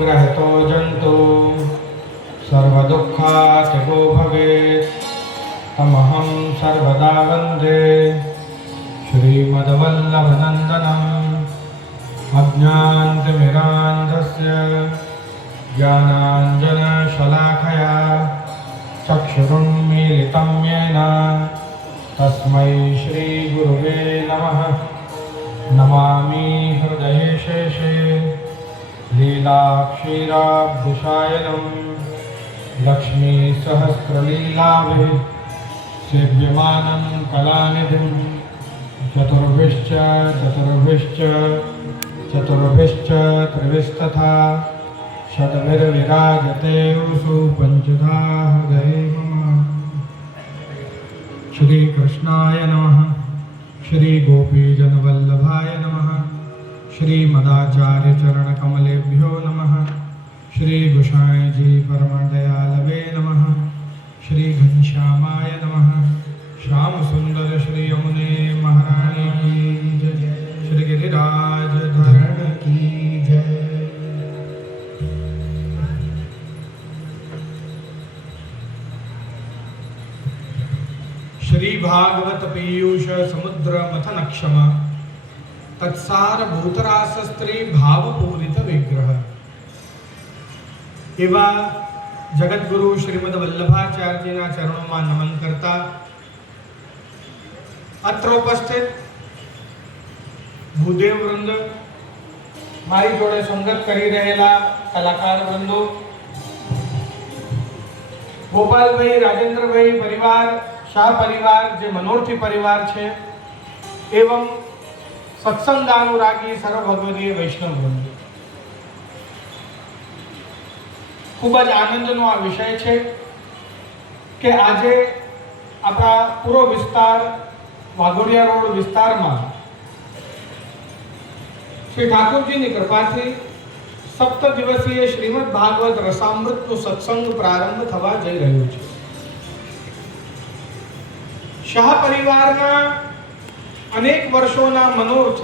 ग्रहितो जन्तु सर्वदुःखातिगो भवेत् तमहं सर्वदा वन्दे श्रीमद्वल्लभनन्दनम् अज्ञानतिमिरान्धस्य ज्ञानाञ्जनशलाखया चक्षुरुन्मीलितं येन तस्मै श्रीगुरुवे नमः। नमामि हृदये शेषे लीलाक्षीराब्धिशायनं लक्ष्मीसहस्रलीलाभिः सेव्यमानं कलानिधिं चतुर्भिश्च त्रिभिस्तथा षड्भिर्विराजते उषु पञ्चधा हृदये मम। श्रीकृष्णाय नमः। श्रीगोपीजनवल्लभाय नमः। श्रीमदाचार्यचरणकमलेभ्यो नमः। श्रीगुसाईजी परमदयालवे नमः। श्रीघनश्यामाय नमः। श्यामसुंदर श्री यमुने महारानी की जय। श्री गिरिराज धरण की जय। श्री भागवत पीयूष समुद्र मथन क्षम तत्सार भूतरासस्त्री भावपूरित विग्रह एवा जगद्गुरु श्रीमद वल्लभाचार्यजीना चरणों में नमन करता अत्र उपस्थित भूदेव वृंद, मारी जोड़े संगत करी रहेला कलाकार वृंदो, गोपाल भाई, राजेंद्र भाई परिवार, शाह परिवार जे मनोरथी परिवार छे एवं सत्संगानुरागी सर्व भगवदीय वैष्णव वृंद, खूब ज आनंदनो आ विषय छे के आजे आपणा पूरो विस्तार वाघोडिया रोड विस्तार में श्री ठाकुरजी की कृपा थी 7 दिवसीय श्रीमद भागवत रसामृत नो सत्संग प्रारंभ थवा जई रह्यो छे। शाह परिवारना अनेक वर्षोना मनोरथ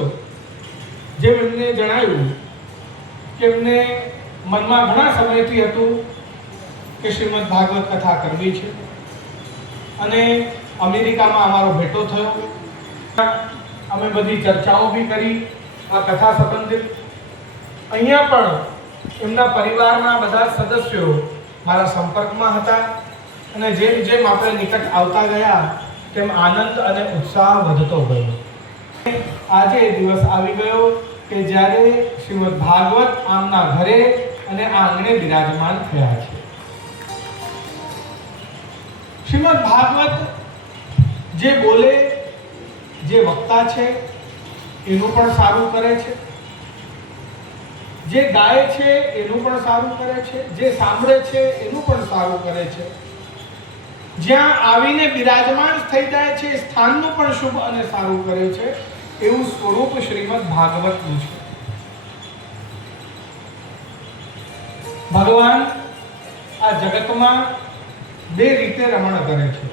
जे एमने जणाव्युं के एमने मनमा घणा समयथी हतुं के श्रीमद भागवत कथा करवी छे अने अमेरिका में अमारो भेटो थयो। अमे बधी चर्चाओं भी करी आ कथा संबंधित। अहींया पण एमना परिवारना बधा सदस्यो मारा संपर्क में हता अने जेम जेम आपणे निकट आवता गया तेम आनंद अने उत्साह वधतो गयो। आजे दिवस आवी गयो के ज्यारे श्रीमद भागवत आमना घरे अने आंगणे विराजमान थया छे। श्रीमद भागवत जे बोले जे वक्ता छे एनु पण सारू करे छे, जे गाय छे एनु पण सारू करे छे, जे सांभळे छे एनु पण सारू करे छे, ज्यां आवीने विराजमान थई जाय छे स्थाननु पण शुभ अने सारू करे छे एवुं स्वरूप श्रीमद भागवतनुं छे। भगवान आ जगतमां बे रीते रमण करे छे।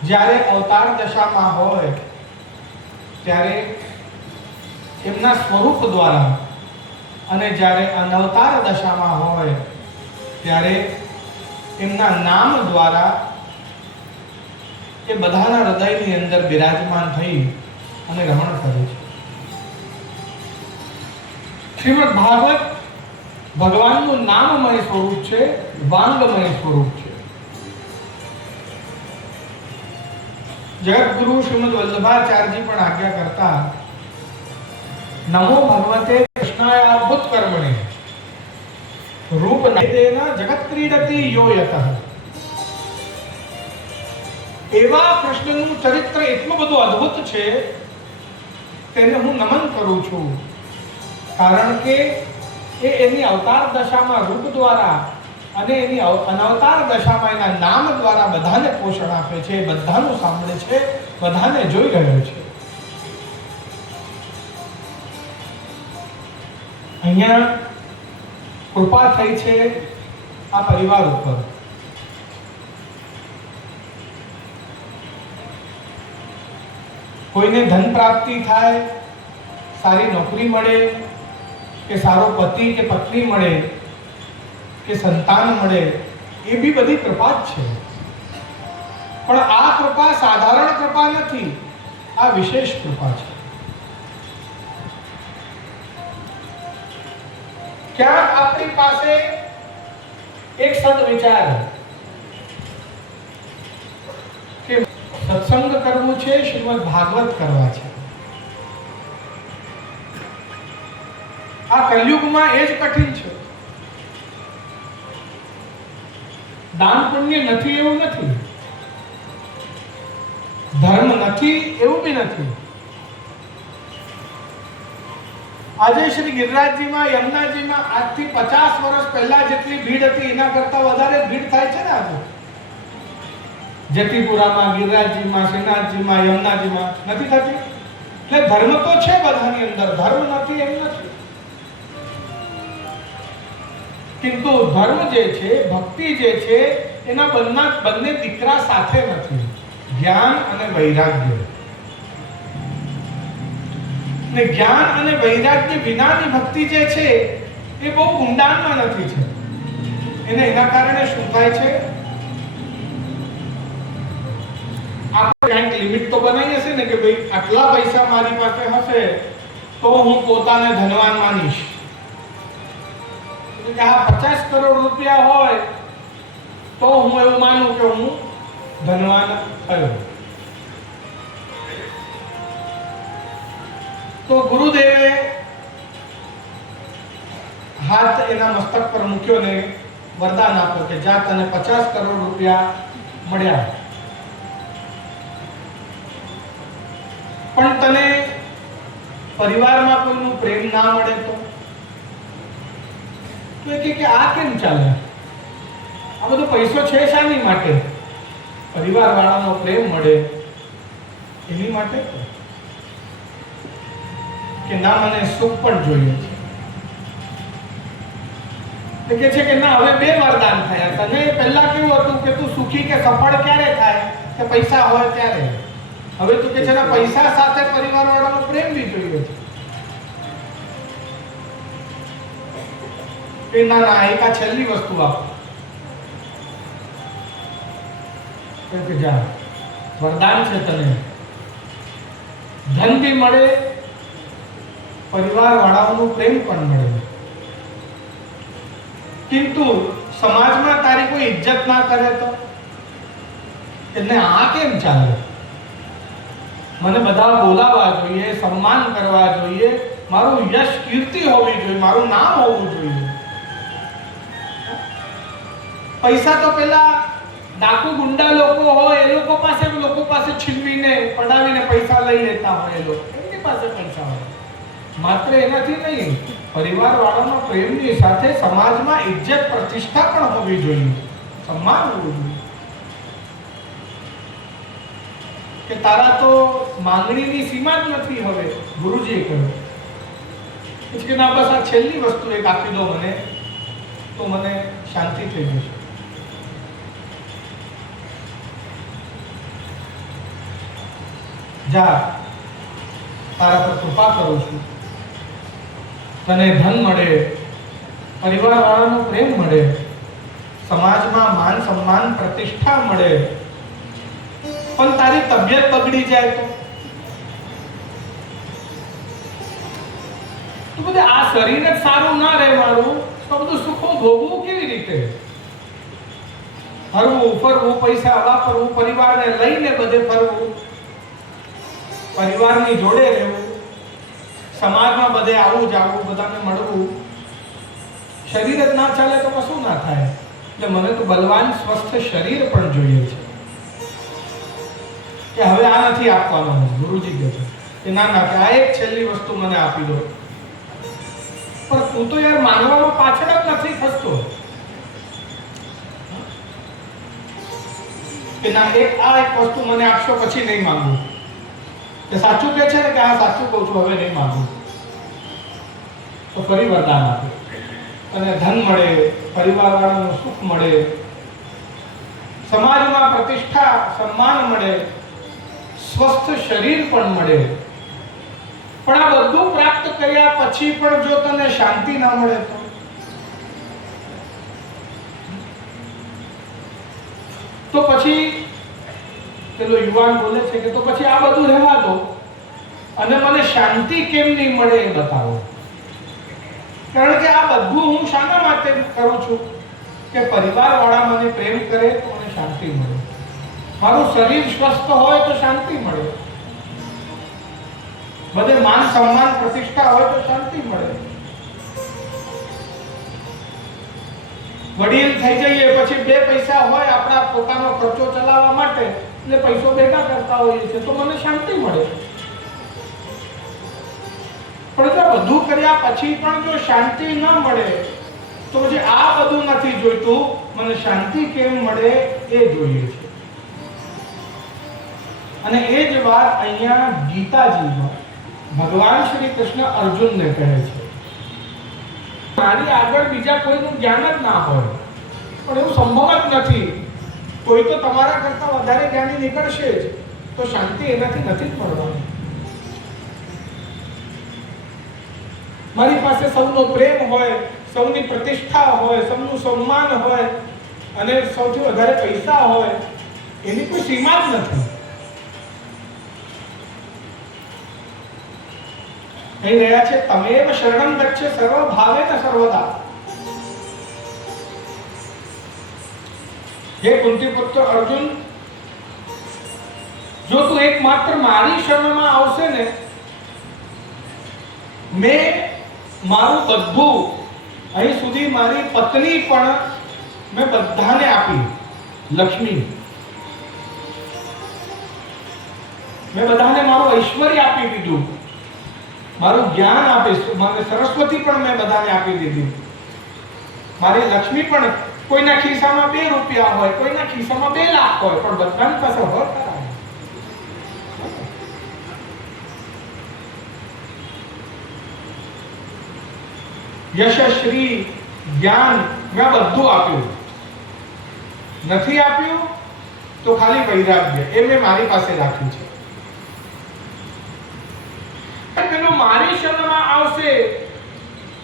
જ્યારે અવતાર દશામાં હોય ત્યારે એમના સ્વરૂપ દ્વારા અને જ્યારે અનવતાર દશામાં હોય ત્યારે એમના નામ દ્વારા એ બધાના હૃદયની અંદર બિરાજમાન થઈ અને રમણ કરે છે। શ્રીમદ ભાગવત ભગવાનનું નામમય સ્વરૂપ છે, વાંગમય સ્વરૂપ છે। जगद्गुरु श्रीमद वल्लभाचार्यजी पण आज्ञा करता नमो भगवते कृष्णाय अद्भुत कर्मणे रूप नैदेन जगत क्रीडति यो यतः। एवा कृष्णનું चरित्र એટલું બધું અદ્ભુત છે તેને હું નમન કરું છું કારણ કે એ એની અવતાર દશામાં રૂપ દ્વારા અને એની અનવતાર દશામાં એના નામ દ્વારા બધાને પોષણ આપે છે, બધાનું સાંભળે છે, બધાને જોઈ રહ્યો છે। અહીંયા કૃપા થઈ છે આ પરિવાર ઉપર। કોઈને ધન પ્રાપ્તિ થાય, સારી નોકરી મળે, કે સારો પતિ કે પત્ની મળે કે સંતાન મળે, એ બી બધી કૃપા જ છે. પણ આ કૃપા સાધારણ કૃપા નથી, આ વિશેષ કૃપા છે. ક્યાંક આપણી પાસે એક સદવિચાર કે સત્સંગ કરવું છે, શ્રીમદ ભાગવત કરવા છે. આ કલયુગમાં એ જ કઠિન છે. દાન પુણ્ય નથી એવું નથી, ધર્મ નથી એવું બી નથી. આજે શ્રી ગિરિરાજજીમાં, યમુનાજીમાં આજથી 50 વર્ષ પહેલા જેટલી ભીડ હતી એના કરતા વધારે ભીડ થાય છે ને આજે. જતીપુરામાં, ગિરિરાજજીમાં, શ્રીનાથજીમાં, યમુનાજીમાં નથી થતી. એટલે ધર્મ તો છે બધાની અંદર, ધર્મ નથી એમ નથી. કિંતુ ધર્મ જે છે, ભક્તિ જે છે, એના બંને દીકરા સાથે નથી, જ્ઞાન અને વૈરાગ્ય. ને જ્ઞાન અને વૈરાગ્ય વિનાની ભક્તિ જે છે એ બહુ ઊંડાણમાં નથી છે. એના કારણે શું થાય છે, આપણે કંઈક લિમિટ તો બનાવી હશે ને કે ભાઈ આટલા પૈસા મારી પાસે હશે તો હું પોતાને ધનવાન માનીશ. કે આ 50 કરોડ રૂપિયા હોય તો હું એવું માનું કે હું ધનવાન થયો. તો ગુરુદેવે હાથ એના મસ્તક પર મૂક્યો ને વરદાન આપ્યો કે જા તને 50 કરોડ રૂપિયા મળ્યા, પણ તને પરિવારમાં કોઈનું પ્રેમ ના મળે તો એ કે આ કેમ ચાલે? આ બધો પૈસો છે શાની માટે? પરિવાર વાળાનો પ્રેમ મળે એની માટે કે ના, મને સુખ પણ જોઈએ છે. કે છે કે ના, હવે બે વરદાન થયા. તને પહેલા કેવું હતું કે તું સુખી કે સફળ ક્યારે થાય કે પૈસા હોય ત્યારે. હવે તું કે છે ને પૈસા સાથે પરિવાર વાળાનો પ્રેમ બી જોઈએ છે. કે ના ના, એક આ છેલ્લી વસ્તુ આપો. કે જા, વરદાન છે તને, ધન બી મળે, પરિવાર વાળાઓનો પ્રેમ પણ મળે, કિંતુ સમાજમાં તારી કોઈ ઇજ્જત ના કરે તો એટલે આ કેમ ચાલે? મને બધા બોલાવા જોઈએ, સન્માન કરવા જોઈએ, મારું યશ કીર્તિ હોવી જોઈએ, મારું નામ હોવું જોઈએ. પૈસા તો પેલા ડાકુ ગુંડા લોકો હોય એ લોકો પાસે છીનવીને પડાવીને પૈસા લઈ લેતા હોય, એ લોકો એમની પાસે પૈસા હોય. માત્ર એનાથી નહીં, પરિવાર વાળાનો પ્રેમની સાથે સમાજમાં ઇજ્જત પ્રતિષ્ઠા પણ હોવી જોઈએ, સન્માન હોવું જોઈએ. કે તારા તો માંગણીની સીમા જ નથી. હવે ગુરુજીએ કહ્યું કે ના, બસ આ છેલ્લી વસ્તુ એક આપી દો મને તો મને શાંતિ થઈ જશે. જા, તારા પર કૃપા કરું છું, તને ધન મળે, પરિવાર વાળાનો પ્રેમ મળે, સમાજમાં માન સન્માન પ્રતિષ્ઠા મળે, પણ તારી તબિયત બગડી જાય તો બધે આ શરીર જ સારું ના રહે મારું, તો બધું સુખો ભોગવું કેવી રીતે? ફરવું ફરવું, પૈસા વાપરવું, પરિવારને લઈને બધે ફરવું, પરિવારની જોડે રહેવું, સમાજમાં બધે આવું જાવું, બધાને મળવું, શરીર જ ના ચાલે તો કશું ના થાય. એટલે મને તો બલવાન સ્વસ્થ શરીર પણ જોઈએ છે. કે હવે આ નથી આપવાનું. ગુરુજી કહે છે કે ના ના, કે આ એક છેલ્લી વસ્તુ મને આપી દો. પણ તું તો યાર માનવામાં પાછળ જ નથી ખસતો કે ના, આ એક વસ્તુ મને આપશો પછી નહીં માંગુ. કે સાચું કહે છે ને કે હા સાચું કહું છું, હવે નહીં માંગુ. તો ફરી વરદાન આપે અને ધન મળે, પરિવાર વાળાનું સુખ મળે, સમાજમાં પ્રતિષ્ઠા સન્માન મળે, સ્વસ્થ શરીર પણ મળે, પણ આ બધું પ્રાપ્ત કર્યા પછી પણ જો તને શાંતિ ના મળે તો પછી પેલો યુવાન બોલે છે કે તો પછી આ બધું રહેવા દો અને મને શાંતિ કેમ નહીં મળે એ બતાવો. કારણ કે આ બધું હું શાના માટે કરું છું કે પરિવાર વાળા મને પ્રેમ કરે તો મને શાંતિ મળે, મારું શરીર સ્વસ્થ હોય તો શાંતિ મળે, બધે માન સન્માન પ્રતિષ્ઠા હોય તો શાંતિ મળે. વડીલ થઈ જઈએ પછી બે પૈસા હોય આપણા પોતાનો ખર્ચો ચલાવવા માટે એટલે પૈસો ભેગા કરતા હોઈએ છે તો મને શાંતિ મળે. પણ જો બધું કર્યા પછી પણ જો શાંતિ ન મળે તો પછી આ બધું નથી જોઈતું, મને શાંતિ કેમ મળે એ જોઈએ છે. અને એ જ વાત અહીંયા ગીતાજીમાં ભગવાન શ્રી કૃષ્ણ અર્જુનને કહે છે. મારી આગળ બીજા કોઈનું જ્ઞાન જ ના હોય, પણ એવું સંભવ જ નથી, કોઈ તો તમારા કરતા વધારે જ્ઞાની નીકળશે જ, તો શાંતિ એનાથી નથી જ મળવાની. મારી પાસે સૌનો પ્રેમ હોય, સૌની પ્રતિષ્ઠા હોય, સૌનું સન્માન હોય અને સૌથી વધારે પૈસા હોય, એની કોઈ સીમા જ નથી. અહીં રહ્યા છે તમેવ શરણં ગચ્છ સર્વ ભાવેન સર્વદા. હે કુંતી પુત્ર અર્જુન, જો તું એકમાત્ર મારી શરણમાં આવશે ને, મેં મારું બધું, અહીં સુધી મારી પત્ની પણ મેં બધાને આપી, લક્ષ્મી, મેં બધાને મારું ઐશ્વર્ય આપી દીધું, મારું જ્ઞાન આપીશ, મને સરસ્વતી પણ મેં બધાને આપી દીધી, મારી લક્ષ્મી પણ કોઈના ખિસ્સામાં 2 રૂપિયા હોય, કોઈના ખિસ્સામાં 2 લાખ હોય, પણ બધાની પાસે હોય ખરા. યશસ્વી જ્ઞાન મેં બધું આપ્યું, નથી આપ્યું તો ખાલી વૈરાગ્ય એ મેં મારી પાસે રાખ્યું છે. પેલો મારી શરણમાં આવશે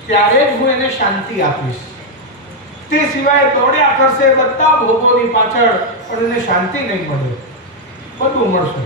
ત્યારે જ હું એને શાંતિ આપીશ, તે સિવાય દોડ્યા કરશે બધા ભોગોની પાછળ, પણ એને શાંતિ નહીં મળે. બધું મળશે.